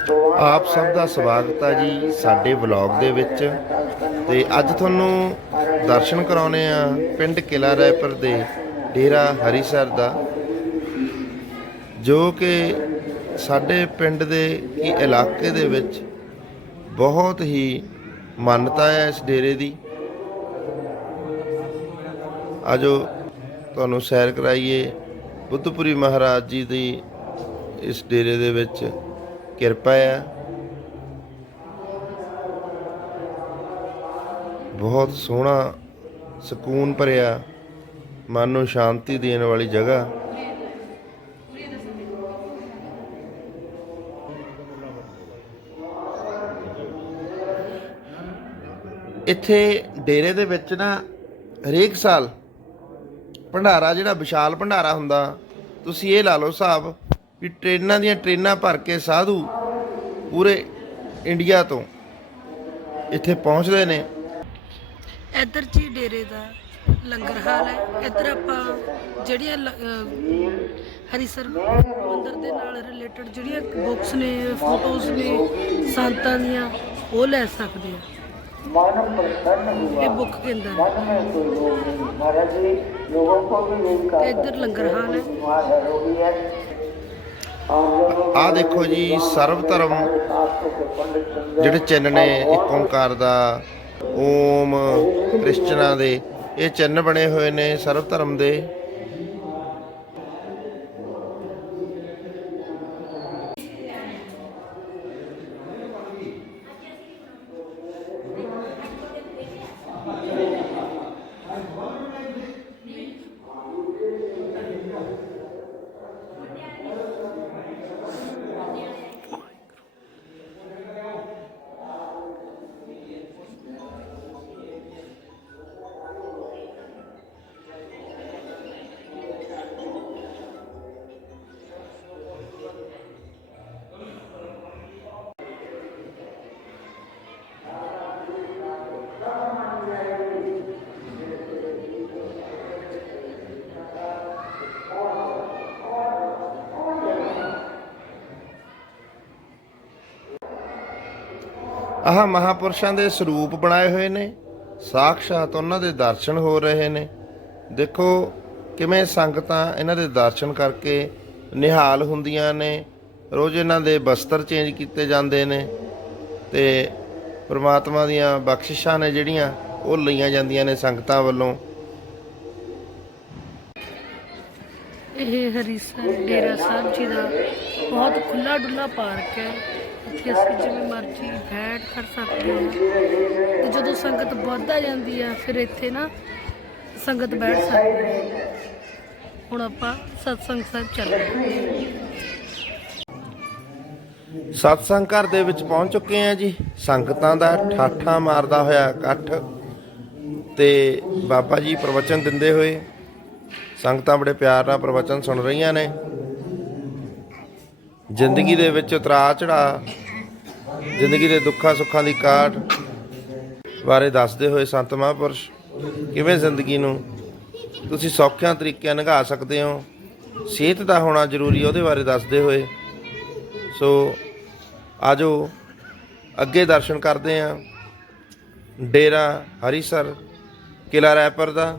ਆਪ ਸਭ ਦਾ ਸਵਾਗਤ ਹੈ ਜੀ ਸਾਡੇ ਵਲੌਗ ਦੇ ਵਿੱਚ। ਤੇ ਅੱਜ ਤੁਹਾਨੂੰ ਦਰਸ਼ਨ ਕਰਾਉਨੇ ਆ ਪਿੰਡ ਕਿਲਾ ਰਾਏਪੁਰ ਦੇ ਡੇਰਾ ਹਰੀਸਰ ਦਾ, ਜੋ ਕਿ ਸਾਡੇ ਪਿੰਡ ਦੇ ਕੀ ਇਲਾਕੇ ਦੇ ਵਿੱਚ ਬਹੁਤ ਹੀ ਮਾਨਤਾ ਹੈ ਇਸ ਡੇਰੇ ਦੀ। ਆਜੋ ਤੁਹਾਨੂੰ ਸੈਰ ਕਰਾਈਏ। ਬੁੱਧਪੁਰੀ ਮਹਾਰਾਜ ਜੀ ਦੀ ਇਸ ਡੇਰੇ ਦੇ ਵਿੱਚ ਕਿਰਪਾ ਹੈ ਬਹੁਤ ਸੋਹਣਾ ਸਕੂਨ ਭਰਿਆ, ਮਨ ਨੂੰ ਸ਼ਾਂਤੀ ਦੇਣ ਵਾਲੀ ਜਗ੍ਹਾ। ਇੱਥੇ ਡੇਰੇ ਦੇ ਵਿੱਚ ਨਾ ਹਰੇਕ ਸਾਲ ਭੰਡਾਰਾ ਜਿਹੜਾ, ਵਿਸ਼ਾਲ ਭੰਡਾਰਾ ਹੁੰਦਾ, ਤੁਸੀਂ ਇਹ ਲਾ ਲਓ ਹਿਸਾਬ। ਵੀ ਟ੍ਰੇਨਾਂ ਦੀਆਂ ਟ੍ਰੇਨਾਂ ਭਰ ਕੇ ਸਾਧੂ ਪੂਰੇ ਇੰਡੀਆ ਤੋਂ ਇੱਥੇ ਪਹੁੰਚਦੇ ਨੇ। ਇੱਧਰ ਜੀ ਡੇਰੇ ਦਾ ਲੰਗਰ ਹਾਲ ਹੈ। ਇੱਧਰ ਆਪਾਂ ਜਿਹੜੀਆਂ ਹਰੀਸਰ ਮੰਦਰ ਦੇ ਨਾਲ ਰਿਲੇਟਡ ਜਿਹੜੀਆਂ ਬੁੱਕਸ ਨੇ ਫੋਟੋਜ਼ ਨੇ ਸੰਤਾਂ ਦੀਆਂ, ਉਹ ਲੈ ਸਕਦੇ ਆ ਮਾਨਵ ਪ੍ਰਸੰਨ ਹੁਆ ਇਹ ਬੁੱਕ ਕੇਂਦਰ ਮਨ ਮੈਂ ਕੋਈ ਲੋਭ ਨਹੀਂ ਮਹਾਰਾਜ ਜੀ ਲੋਗੋਂ ਕੋ ਵੀ ਨਹੀਂ ਕਰ ਇੱਧਰ ਲੰਗਰ ਹਾਲ ਹੈ। ਆ ਦੇਖੋ ਜੀ, ਸਰਵ ਧਰਮ ਜਿਹੜੇ ਚਿੰਨ ਨੇ ਇੱਕ ਓੰਕਾਰ ਦਾ, ਓਮ ਕ੍ਰਿਸ਼ਨਾ ਦੇ, ਇਹ ਚਿੰਨ ਬਣੇ ਹੋਏ ਨੇ ਸਰਵ ਧਰਮ ਦੇ। ਆਹ ਮਹਾਪੁਰਸ਼ਾਂ ਦੇ ਸਰੂਪ ਬਣਾਏ ਹੋਏ ਨੇ, ਸਾਖਸ਼ਾਤ ਉਹਨਾਂ ਦੇ ਦਰਸ਼ਨ ਹੋ ਰਹੇ ਨੇ। ਦੇਖੋ ਕਿਵੇਂ ਸੰਗਤਾਂ ਇਹਨਾਂ ਦੇ ਦਰਸ਼ਨ ਕਰਕੇ ਨਿਹਾਲ ਹੁੰਦੀਆਂ ਨੇ, ਰੋਜ਼ ਇਹਨਾਂ ਦੇ ਬਸਤਰ ਚੇਂਜ ਕੀਤੇ ਜਾਂਦੇ ਨੇ ਤੇ ਪ੍ਰਮਾਤਮਾ ਦੀਆਂ ਬਖਸ਼ਿਸ਼ਾਂ ਨੇ ਜਿਹੜੀਆਂ ਉਹ ਲਈਆਂ ਜਾਂਦੀਆਂ ਨੇ ਸੰਗਤਾਂ ਵੱਲੋਂ। ਇਹ ਹਰੀਸਰ ਡੇਰਾ ਸਾਹਿਬ ਜੀ ਦਾ ਬਹੁਤ ਖੁੱਲਾ ਡੁੱਲਾ ਪਾਰਕ ਹੈ। ਇੱਥੇ ਅਸੀਂ ਜਿਵੇਂ ਮਰਜ਼ੀ ਬੈਠ ਕਰ ਸਕਦੇ ਹਾਂ। ਤੇ ਜਦੋਂ ਸੰਗਤ ਵੱਧਦਾ ਜਾਂਦੀ ਆ, ਫਿਰ ਇੱਥੇ ਨਾ ਸੰਗਤ ਬੈਠ ਸਕਦੀ ਹੈ ਹੁਣ ਆਪਾਂ ਸਤਸੰਗ ਸਾਹਿਬ ਚੱਲ ਸਤਸੰਗ ਘਰ ਦੇ ਵਿੱਚ ਪਹੁੰਚ ਚੁੱਕੇ ਆ ਜੀ। ਸੰਗਤਾਂ ਦਾ ਠਾਠਾ ਮਾਰਦਾ ਹੋਇਆ ਇਕੱਠ ਤੇ ਬਾਬਾ ਜੀ ਪ੍ਰਵਚਨ ਦਿੰਦੇ ਹੋਏ ਸੰਗਤਾਂ ਬੜੇ ਪਿਆਰ ਨਾਲ ਪ੍ਰਵਚਨ ਸੁਣ ਰਹੀਆਂ ਨੇ। ਜ਼ਿੰਦਗੀ ਦੇ ਵਿੱਚ ਉਤਰਾ ਚੜਾ ਜ਼ਿੰਦਗੀ ਦੇ ਦੁੱਖਾਂ ਸੁੱਖਾਂ ਦੀ ਕਾਟ ਬਾਰੇ ਦੱਸਦੇ ਹੋਏ ਸੰਤ ਮਹਾਂਪੁਰਸ਼, ਕਿਵੇਂ ਜ਼ਿੰਦਗੀ ਨੂੰ ਤੁਸੀਂ ਸੌਖਿਆਂ ਤਰੀਕਿਆਂ ਨਿਭਾ ਸਕਦੇ ਹੋ? ਸਿਹਤ ਦਾ ਹੋਣਾ ਜ਼ਰੂਰੀ ਉਹਦੇ ਬਾਰੇ ਦੱਸਦੇ ਹੋਏ। ਸੋ ਆਜੋ, ਅੱਗੇ ਦਰਸ਼ਨ ਕਰਦੇ ਆਂ ਡੇਰਾ ਹਰੀਸਰ ਕਿਲਾ ਰਾਏਪੁਰ ਦਾ।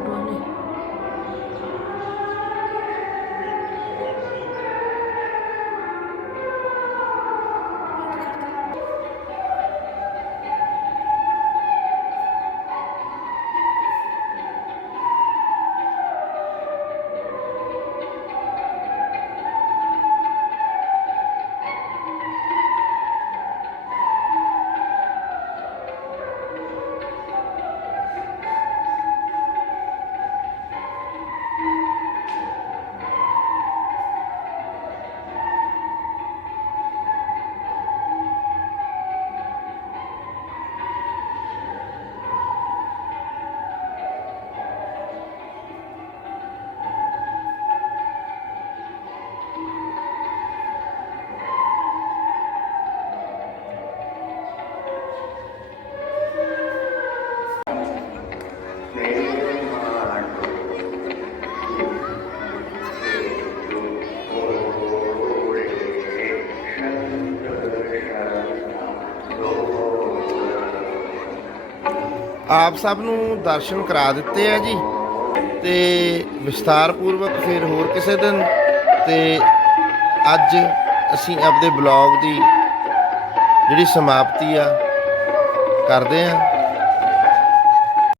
ದುಡ್ಡು ਆਪ ਸਭ ਨੂੰ ਦਰਸ਼ਨ ਕਰਾ ਦਿੱਤੇ ਆ ਜੀ ਤੇ ਵਿਸਤਾਰ ਪੂਰਵਕ ਫਿਰ ਹੋਰ ਕਿਸੇ ਦਿਨ ਤੇ ਅੱਜ ਅਸੀਂ ਆਪਦੇ ਬਲੌਗ ਦੀ ਜਿਹੜੀ ਸਮਾਪਤੀ ਆ ਕਰਦੇ ਆ।